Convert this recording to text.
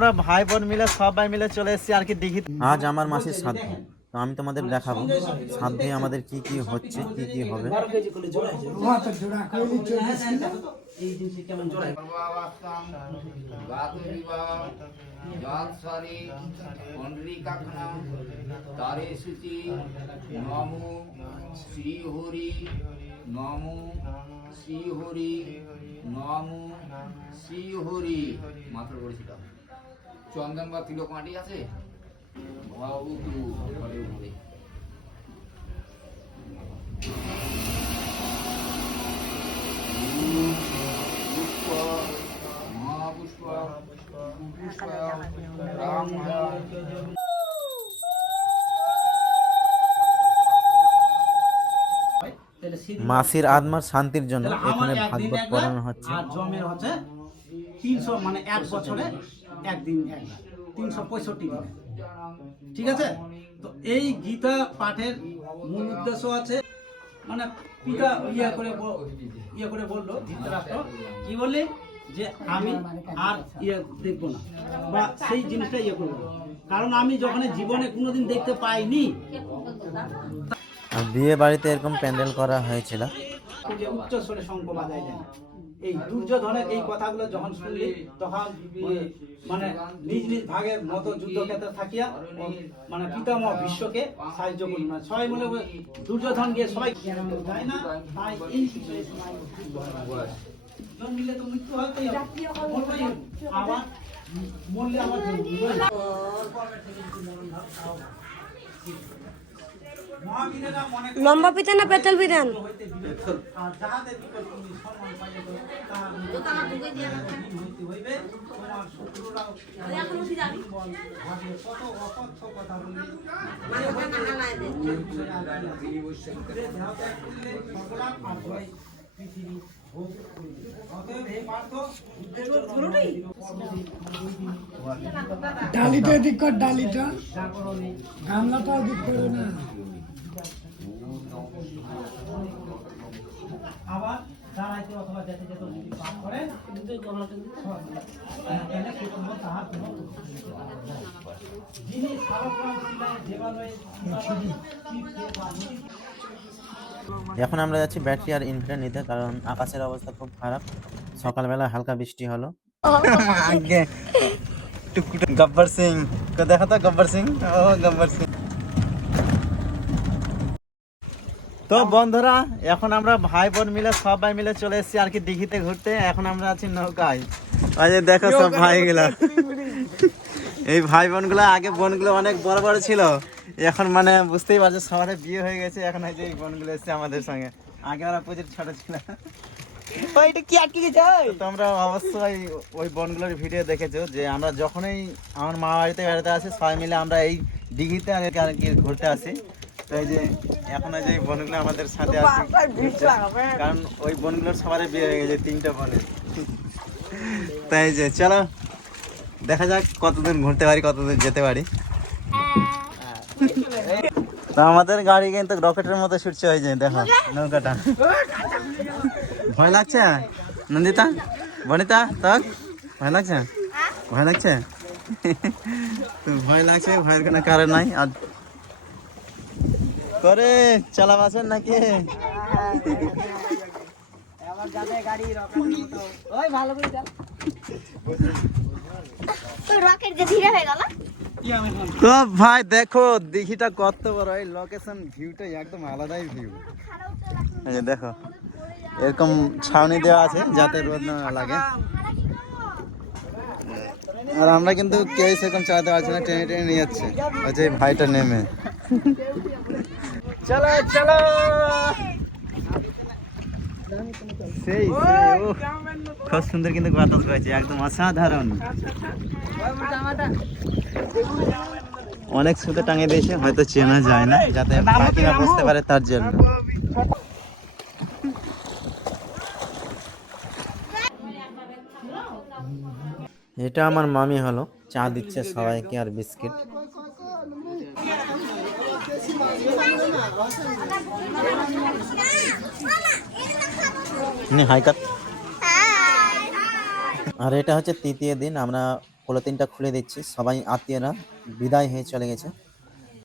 আমরা ভাই বোন মিলে সবাই মিলে চলে এসেছি আর কি দিঘি আজ আমার মাসির শ্রাদ্ধ তো আমি তোমাদের দেখাবো শ্রাদ্ধে আমাদের কি কি হচ্ছে কি কি হবে। তারে শ্রী হরি নমো শ্রী হরি নমো শ্রী হরি মাত্র করেছিল চন্দন বা তিলক মাটি আছে? বাবু তু ঘরে ঘরে মহাপুষ্প পুষ্প রাম মাসির আত্মার শান্তির জন্য এখানে ভাগবত পড়ানো হচ্ছে। আর হচ্ছে তিনশো মানে এক বছরে একদিন একবার তিনশো পঁয়ষট্টি দিনে। ঠিক আছে? তো এই গীতা পাঠের মূল উদ্দেশ্য আছে। মানে পিতা ইয়ে করে ইয়ে করে বলল, ধৃতরাষ্ট্র, কি বললি? যে আমি আর ইয়ে দেখব না, বা সেই জিনিসটা ইয়ে করব। কারণ আমি যখন জীবনে কোনোদিন দেখতে পাইনি বিয়ে বাড়িতে এরকম প্যান্ডেল করা হয়েছিল। যে উচ্চ স্বরে শঙ্খ বাজাইলেন। এই দুর্যোধনের এই কথাগুলো যখন শুনলি তখন মানে নিজ নিজ ভাগে মতো যুদ্ধক্ষেত্রে থাকিয়া মানে পিতামহ বিশ্বকে সাহায্য করল না সবাই ওই দুর্যোধন গিয়ে সবাই তাই না? তাই এই মিলে তো মৃত্যু হবে। আবার মরলে মনে লম্বা পিতা না পেতল পার্থ, ডালিটা দিক কর ডালিটা। গামলাটা দিক করে না। আবার দাঁড়াইতে অথবা যেতে যেতে যদি পাপ করে তাহলে কুটুম্ব তাহার কোনো যিনি এখন আমরা যাচ্ছি ব্যাটারি আর ইনভার্টার নিতে কারণ আকাশের অবস্থা খুব খারাপ। সকালবেলা হালকা বৃষ্টি হলো। আগে গব্বর সিং। তো দেখা তো গব্বর সিং। ও গব্বর সিং। তো বন্ধুরা এখন আমরা ভাই বোন মিলে সবাই মিলে চলে এসেছি আর কি দিঘিতে ঘুরতে। এখন আমরা আছি নৌকায়। দেখো সব ভাইগুলা। এই ভাই বোনগুলো আগে বোনগুলো অনেক বড় বড় ছিল। এখন মানে বুঝতেই পারছ সবার বিয়ে হয়ে গেছে এখন এই যে এই বোনগুলো এসছে আমাদের সঙ্গে। আগে ওরা প্রচুর ছোট ছিল। তো তোমরা অবশ্যই ওই বনগুলোর ভিডিও দেখেছ যে আমরা যখনই আমার মা বাড়িতে বেড়াতে আসি সবাই মিলে আমরা এই দিঘিতে আর কি ঘুরতে আসি। তো এই যে এখন যে বনগুলো আমাদের সাথে আছে কারণ ওই বনগুলোর সবারই বিয়ে হয়ে গেছে তিনটা বনের। তাই যে চলো দেখা যাক কতদূর ঘুরতে পারি কতদূর যেতে পারি। তো আমাদের গাড়ি কিন্তু রকেটের মতো ছুটছে ওই যে দেখো নৌকাটা। ভয় লাগছে? নন্দিতা? বনিতা তক ভয় লাগছে? ভয় লাগছে? তো ভয় লাগছে ভয়ের কোনো কারণ নাই। আর করে নাকি ধীরে হয়ে গেল তো ভাই, দেখো, দিঘিটা কত বড়, এই লোকেশন ভিউটা একদম আলাদাই ভিউ দেখো, এরকম ছাউনি দেওয়া আছে, যাতে রোদ না লাগে। আর আমরা কিন্তু কেউ সেরকম চালাতে পারছি না, টেনে টেনে নিয়ে যাচ্ছে। আচ্ছা এই ভাইটা নেমে। চলো চলো। সেই খুব সুন্দর কিন্তু বাতাস হয়েছে একদম অসাধারণ। অনেক সুতো টাঙিয়ে দিয়েছে হয়তো চেনা যায় না যাতে বাকিরা বুঝতে পারে তার জন্য। এটা আমার মামি হলো চা দিচ্ছে সবাইকে আর বিস্কিট। হাই কাট। আর এটা হচ্ছে তৃতীয় দিন আমরা পলিথিনটা খুলে দিচ্ছি। সবাই আত্মীয়রা বিদায় হয়ে চলে গেছে।